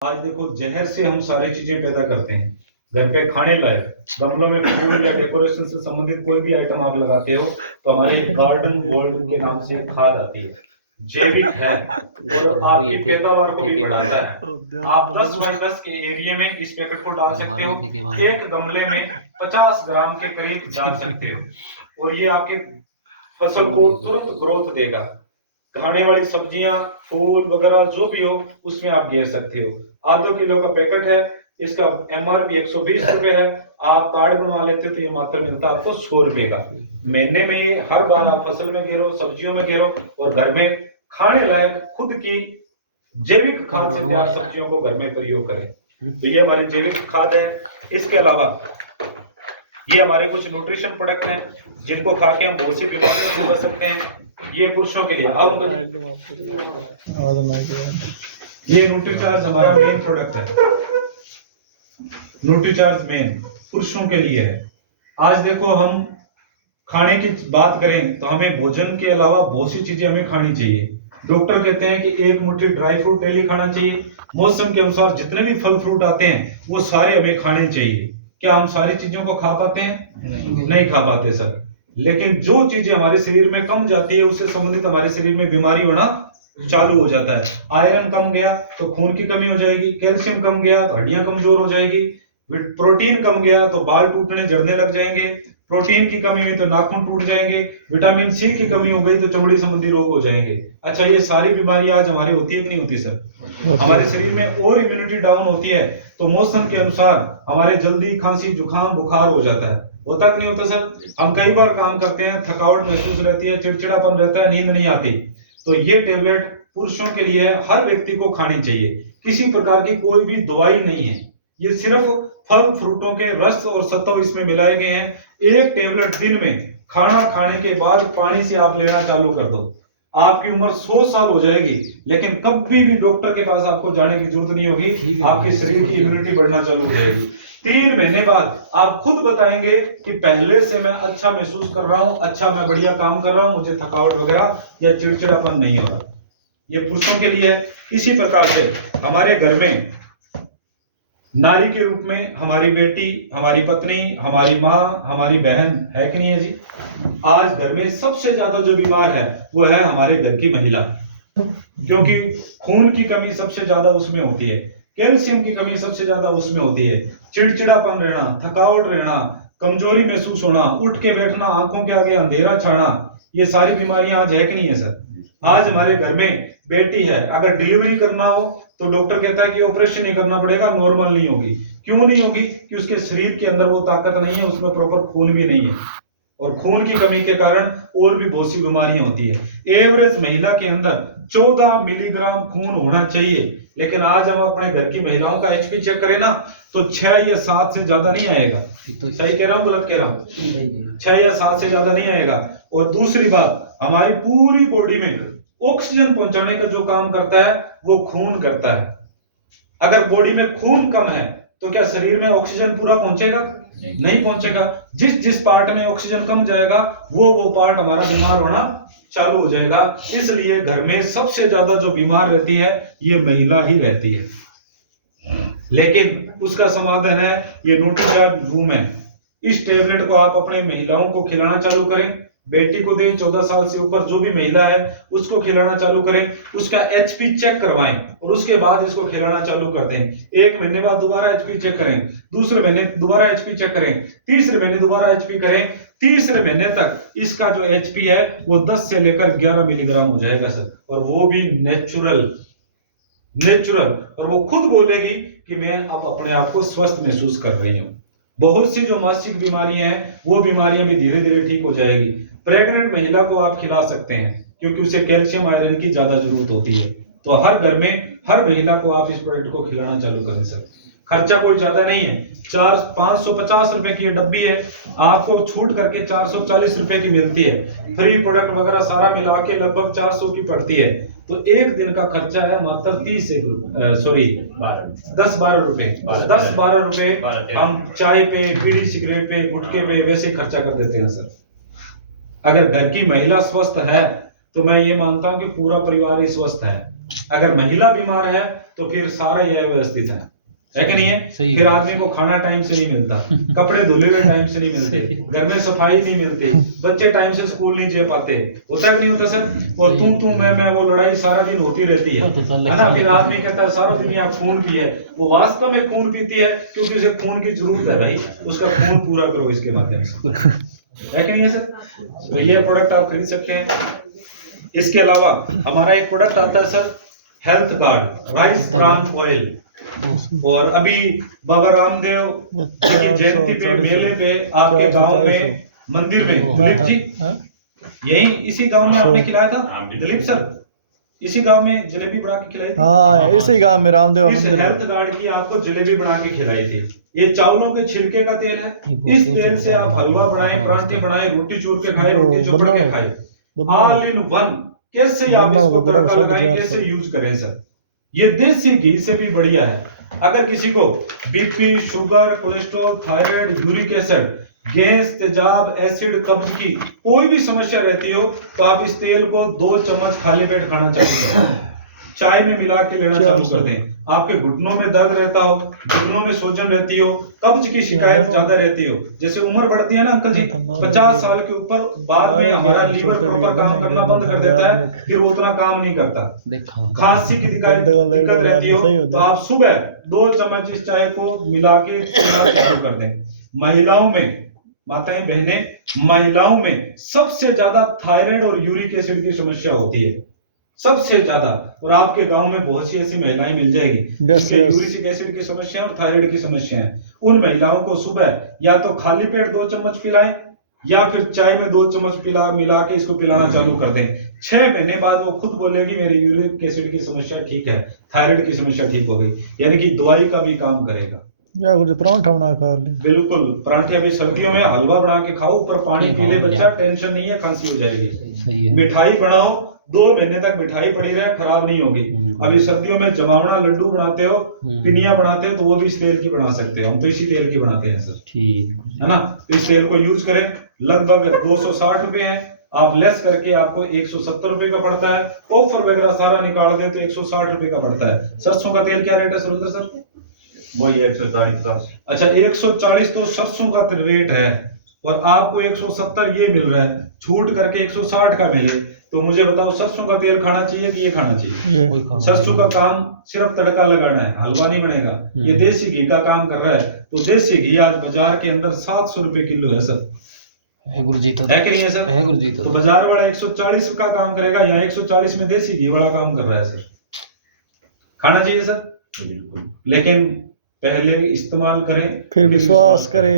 आज देखो जहर से हम सारी चीजें पैदा करते हैं। घर पे खाने लायक गमलों में फूल या डेकोरेशन से संबंधित कोई भी आइटम आप लगाते हो तो हमारे गार्डन गोल्ड के नाम से खाद आती है, जैविक है और आपकी पैदावार को भी बढ़ाता है। आप 10 बाय 10 के एरिया में इस पैकेट को डाल सकते हो, एक गमले में 50 ग्राम के करीब डाल सकते हो और ये आपके फसल को तुरंत ग्रोथ देगा। खाने वाली सब्जियां, फूल वगैरह जो भी हो उसमें आप घेर सकते हो। आधे किलो का पैकेट है, इसका MRP 120 रुपए है। आप कार्ड बनवा लेते तो ये मात्र मिलता आपको 100 रुपए का। महीने में हर बार आप फसल में घेरो, सब्जियों में घेरो और घर में खाने लायक खुद की जैविक खाद से तैयार सब्जियों को घर में प्रयोग करें। तो ये हमारी जैविक खाद है। इसके अलावा ये हमारे कुछ न्यूट्रिशन प्रोडक्ट हैं जिनको खा के हम बहुत सी बीमारियों से बच सकते हैं। ये पुरुषों के लिए आप ये न्यूट्रीचार्ज हमारा मेन प्रोडक्ट है। न्यूट्रीचार्ज मेन पुरुषों के लिए है। आज देखो हम खाने की बात करें तो हमें भोजन के अलावा बहुत सी चीजें हमें खानी चाहिए। डॉक्टर कहते हैं कि एक मुट्ठी ड्राई फ्रूट डेली खाना चाहिए। मौसम के अनुसार जितने भी फल फ्रूट आते हैं वो सारे हमें खाने चाहिए। क्या हम सारी चीजों को खा पाते हैं? नहीं खा पाते सर। लेकिन जो चीजें हमारे शरीर में कम जाती है उससे संबंधित हमारे शरीर में बीमारी होना चालू हो जाता है। आयरन कम गया तो खून की कमी हो जाएगी, कैल्शियम कम गया तो हड्डियां कमजोर हो जाएगी, प्रोटीन कम गया तो बाल टूटने झड़ने लग जाएंगे, प्रोटीन की कमी हुई तो नाखून टूट जाएंगे, विटामिन सी की कमी हो गई तो चमड़ी संबंधी रोग हो जाएंगे। अच्छा, ये सारी बीमारियां आज हमारे होती है कि नहीं होती सर? हमारे शरीर में और इम्यूनिटी डाउन होती है तो मौसम के अनुसार हमारे जल्दी खांसी, जुकाम, बुखार हो जाता है। होता कि नहीं होता सर? हम कई बार काम करते हैं, थकावट महसूस रहती है, चिड़चिड़ापन रहता है, नींद नहीं आती। तो ये टेबलेट पुरुषों के लिए हर व्यक्ति को खानी चाहिए। किसी प्रकार की कोई भी दवाई नहीं है, ये सिर्फ फल फ्रूटों के रस और सत्व इसमें मिलाए गए हैं। एक टेबलेट दिन में खाना खाने के बाद पानी से आप लेना चालू कर दो, आपकी उम्र 100 साल हो जाएगी लेकिन कभी भी डॉक्टर के पास आपको जाने की जरूरत नहीं होगी। आपके शरीर की इम्यूनिटी बढ़ना चालू हो जाएगी। 3 महीने बाद आप खुद बताएंगे कि पहले से मैं अच्छा महसूस कर रहा हूं, अच्छा मैं बढ़िया काम कर रहा हूं, मुझे थकावट वगैरह या चिड़चिड़ापन नहीं हो रहा। ये पुरुषों के लिए है। इसी प्रकार से हमारे घर में नारी के रूप में हमारी बेटी, हमारी पत्नी, हमारी माँ, हमारी बहन है कि नहीं है जी? आज घर में सबसे ज्यादा जो बीमार है वो है हमारे घर की महिला, क्योंकि खून की कमी सबसे ज्यादा उसमें होती है, कैल्शियम की कमी सबसे ज्यादा उसमें होती है, चिड़चिड़ापन रहना, थकावट रहना, कमजोरी महसूस होना, उठ के बैठना, आंखों के आगे अंधेरा छाना, ये सारी बीमारियां आज है कि नहीं है सर? आज हमारे घर में बेटी है, अगर डिलीवरी करना हो तो डॉक्टर कहता है कि ऑपरेशन नहीं करना पड़ेगा, नॉर्मल नहीं होगी। क्यों नहीं होगी? कि उसके शरीर के अंदर वो ताकत नहीं है, उसमें प्रॉपर खून भी नहीं है और खून की कमी के कारण और भी बहुत सी बीमारियां होती है। एवरेज महिला के अंदर 14 मिलीग्राम खून होना चाहिए, लेकिन आज हम अपने घर की महिलाओं का HP चेक करें ना तो 6 या 7 से ज्यादा नहीं आएगा। सही कह रहा हूँ गलत कह रहा हूँ? 6 या 7 से ज्यादा नहीं आएगा। और दूसरी बात, हमारी पूरी बॉडी में ऑक्सीजन पहुंचाने का जो काम करता है वो खून करता है। अगर बॉडी में खून कम है तो क्या शरीर में ऑक्सीजन पूरा पहुंचेगा? नहीं पहुंचेगा। जिस जिस पार्ट में ऑक्सीजन कम जाएगा वो पार्ट हमारा बीमार होना चालू हो जाएगा। इसलिए घर में सबसे ज्यादा जो बीमार रहती है ये महिला ही रहती है। लेकिन उसका समाधान है ये न्यूट्रीचार्ज रूम है। इस टेबलेट को आप अपने महिलाओं को खिलाना चालू करें, बेटी को दें, 14 साल से ऊपर जो भी महिला है उसको खिलाना चालू करें, उसका HP चेक करवाएं और उसके बाद इसको खिलाना चालू कर दें। 1 महीने बाद दोबारा HP चेक करें, दूसरे महीने दोबारा HP चेक करें, तीसरे महीने दोबारा HP करें। तीसरे महीने तक इसका जो HP है वो 10 से लेकर 11 मिलीग्राम हो जाएगा सर, और वो भी नेचुरल। और वो खुद बोलेगी कि मैं अब अपने आप को स्वस्थ महसूस कर रही हूँ। बहुत सी जो मानसिक बीमारियां हैं वो बीमारियां भी धीरे धीरे ठीक हो जाएगी। प्रेग्नेंट महिला को आप खिला सकते हैं क्योंकि उसे कैल्शियम आयरन की ज्यादा जरूरत होती है। तो हर घर में हर महिला को आप इस प्रोडक्ट को खिलाना चालू करें सर। खर्चा कोई ज्यादा नहीं है, 550 रुपए की ये डब्बी है, आपको छूट करके 440 रुपए की मिलती है। फ्री प्रोडक्ट वगैरह सारा मिला के लगभग 400 की पड़ती है। तो एक दिन का खर्चा है मात्र 10-12 रुपए। 10-12 रुपए हम चाय पे, बीड़ी सिगरेट पे, गुटखे पे वैसे खर्चा कर देते हैं सर। अगर घर की महिला स्वस्थ है तो मैं ये मानता हूं कि पूरा परिवार ही स्वस्थ है। अगर महिला बीमार है तो फिर सारा यह व्यवस्थित है कि नहीं है? फिर आदमी को खाना टाइम से नहीं मिलता, कपड़े धुले हुए टाइम से नहीं मिलते, घर में सफाई नहीं मिलती, बच्चे टाइम से स्कूल नहीं जा पाते, होता है कि नहीं होता सर? और तू मैं वो लड़ाई सारा दिन होती रहती है ना? फिर आदमी कहता है सारा दुनिया खून की है, वो वास्तव में खून पीती है क्योंकि उसे खून की जरूरत है भाई, उसका खून पूरा करो इसके माध्यम से, है कि नहीं है सर? तो ये प्रोडक्ट आप खरीद सकते हैं। इसके अलावा हमारा एक प्रोडक्ट आता है sir, health guard rice bran oil. और अभी बाबा रामदेव जी की जयंती पे, मेले पे आपके गांव में मंदिर में दिलीप जी, यही इसी गांव में आपने खिलाया था दिलीप सर, इसी गांव में जलेबी बना के खिलाई थी। हाँ, इसी गांव में रामदेव इस हेल्थ गार्ड की आपको जलेबी बना के खिलाई थी। ये चावलों के छिलके का तेल है, इस तेल से आप हलवा बनाए, परांठे बनाए, रोटी चूर के खाए, रोटी चोपड़ के खाए, ऑल इन वन। कैसे आप इसको तड़का लगाएं, कैसे यूज करें सर? ये देसी घी से भी बढ़िया है। अगर किसी को BP, sugar, cholesterol, thyroid, uric acid, gas, तेजाब, एसिड, कब्ज की कोई भी समस्या रहती हो तो आप इस तेल को 2 चम्मच खाली पेट खाना चालू करें, चाय में मिला के लेना चालू कर दें। आपके घुटनों में दर्द रहता हो, घुटनों में सूजन रहती हो, कब्ज की शिकायत ज्यादा रहती हो, जैसे उम्र बढ़ती है ना अंकल जी, 50 साल के ऊपर बाद में हमारा लीवर प्रॉपर काम करना बंद कर देता है, फिर वो उतना काम नहीं करता। खांसी की दिक्कत रहती हो तो आप सुबह 2 चम्मच इस चाय को मिला के चालू कर दें। महिलाओं में, माताएं बहनें, महिलाओं में सबसे ज्यादा थायराइड और यूरिक एसिड की समस्या होती है, सबसे ज्यादा। और आपके गांव में बहुत सी ऐसी महिलाएं मिल जाएगी जिनके यूरिक एसिड की समस्या और थायराइड की समस्या है। उन महिलाओं को सुबह या तो खाली पेट 2 चम्मच पिलाएं या फिर चाय में 2 चम्मच मिला के इसको पिलाना चालू कर दें। 6 महीने बाद वो खुद बोलेगी मेरी यूरिक एसिड की समस्या ठीक है, थायराइड की समस्या ठीक हो गई, यानी कि दवाई का भी काम करेगा। या कुछ परांठा बना खा ले, बिल्कुल परांठे अभी सर्दियों में हलवा बना के खाओ, ऊपर पानी पी ले बच्चा, टेंशन नहीं है, खांसी हो जाएगी। मिठाई बनाओ, 2 महीने तक मिठाई पड़ी रहे, खराब नहीं होगी। अभी सर्दियों में जमावड़ा लड्डू बनाते हो, पिनिया बनाते हो, तो वो भी इस तेल की बना सकते हो, हम तो इसी तेल की बनाते हैं सर, ठीक है ना? तो इस तेल को यूज करें। लगभग 260 रुपए है, आप लेस करके आपको 170 रुपए का पड़ता है, ऑफर वगैरह सारा निकाल दें तो 160 रुपए का पड़ता है। सरसों का तेल क्या रेट है सुरेंद्र सर? वही 140। अच्छा 140 तो सरसों का रेट है और आपको 170 ये मिल रहा है, छूट करके 160 का मिले, तो मुझे बताओ सरसों का तेल खाना चाहिए कि ये खाना चाहिए? सरसों का काम सिर्फ तड़का लगाना है, हलवा नहीं बनेगा। ये देसी घी का काम कर रहा है, तो देसी घी आज बाजार के अंदर 700 रुपए किलो है सर, है कि नहीं है सर? तो बाजार वाला 140 का काम करेगा, यहाँ 140 में देसी घी वाला काम कर रहा है सर। खाना चाहिए सर, लेकिन पहले इस्तेमाल करें फिर विश्वास करें,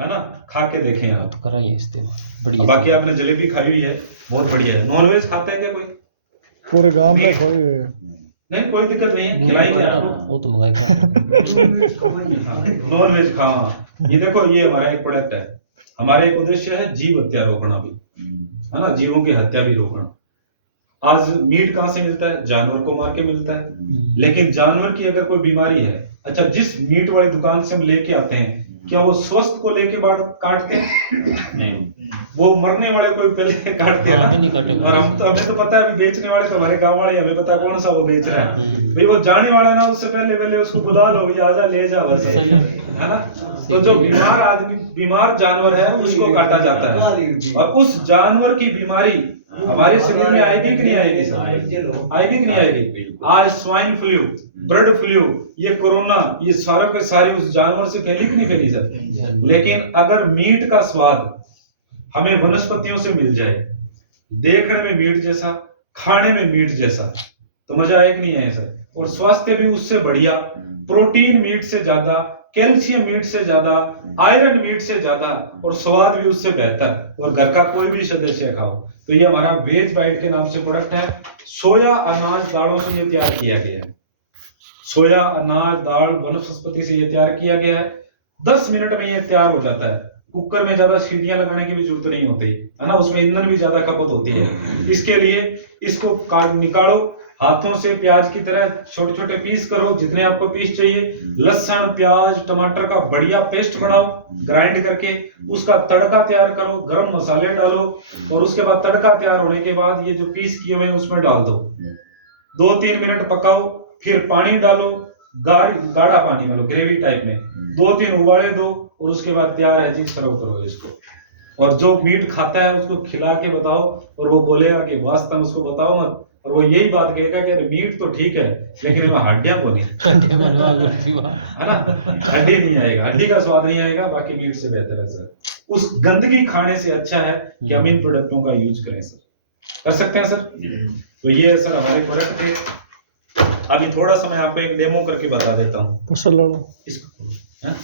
है ना? खा के देखें आप, कराइए इस्तेमाल। बाकी आपने जलेबी खाई हुई है, बहुत बढ़िया है। नॉनवेज खाते हैं क्या कोई? पूरे गांव में कोई नहीं, कोई दिक्कत नहीं है, खिलाएंगे आपको, वो तो नॉनवेज खाओ। ये देखो, ये हमारा एक प्रोडक्ट है, हमारा एक उद्देश्य है जीव हत्या रोकना भी, है ना? जीवों की हत्या भी रोकना। आज मीट कहाँ से मिलता है? जानवर को मार के मिलता है, लेकिन जानवर की अगर कोई बीमारी है, अच्छा जिस मीट वाली दुकान से हम लेके आते हैं, क्या वो स्वस्थ को लेके काटते हैं? नहीं, वो मरने वाले को पहले काटते हैं ना। और हमें तो पता है, अभी बेचने वाले तो हमारे गांव वाले, हमें पता कौन सा वो बेच रहा है भाई, वो जाने वाला ना, उससे पहले उसको बुला लो, आजा ले जा, बस, है ना? तो जो बीमार आदमी, बीमार जानवर है, उसको काटा जाता है, और उस जानवर की बीमारी हमारे शरीर में आएगी कि नहीं आएगी सर? आएगी कि नहीं आएगी? आज स्वाइन फ्लू, बर्ड फ्लू, ये कोरोना, ये सारे के सारे उस जानवर से फैली कि नहीं फैली सर? लेकिन अगर मीट का स्वाद हमें वनस्पतियों से मिल जाए, देखने में मीट जैसा, खाने में मीट जैसा, तो मजा आए कि नहीं आए सर? और स्वास्थ्य भी उससे बढ़िया, प्रोटीन मीट से ज्यादा, कैल्शियम मीट से ज्यादा, आयरन मीट से ज्यादा, और स्वाद भी उससे बेहतर, और घर का कोई भी सदस्य खाओ। तो ये हमारा वेज बाइट के नाम से प्रोडक्ट है। सोया अनाज दालों से ये तैयार किया गया है, सोया अनाज दाल वनस्पति से ये तैयार किया गया है। 10 मिनट में ये तैयार हो जाता है। कुकर में ज्यादा सीटियां लगाने की भी जरूरत नहीं होती, है ना? उसमें ईंधन भी ज्यादा खपत होती है। इसके लिए इसको निकालो, हाथों से प्याज की तरह छोटे छोटे पीस करो, जितने आपको पीस चाहिए। लहसुन, प्याज, टमाटर का बढ़िया पेस्ट बनाओ, ग्राइंड करके उसका तड़का तैयार करो, गरम मसाले डालो, और उसके बाद तड़का तैयार होने के बाद ये जो पीस किए हुए उसमें डाल दो, 2-3 मिनट पकाओ, फिर पानी डालो, गाढ़ा पानी मतलब ग्रेवी टाइप में, 2-3 उबाले दो और उसके बाद तैयार है जी, सर्व करो इसको। और जो मीट खाता है उसको खिला के बताओ, और वो बोलेगा कि वास्तव में उसको बताओ मत, और वो यही बात कहेगा कि अरे मीट तो ठीक है लेकिन इसमें हड्डियां को नहीं, है ना, हड्डी नहीं आएगा, हड्डी का स्वाद नहीं आएगा, बाकी मीट से बेहतर है सर। उस गंदगी खाने से अच्छा है कि हम इन प्रोडक्टों का यूज करें सर। कर सकते हैं सर। तो ये है सर हमारे प्रोडक्ट थे। अभी थोड़ा सा मैं आपको एक डेमो करके बता देता हूँ पुसल लो इसको, है?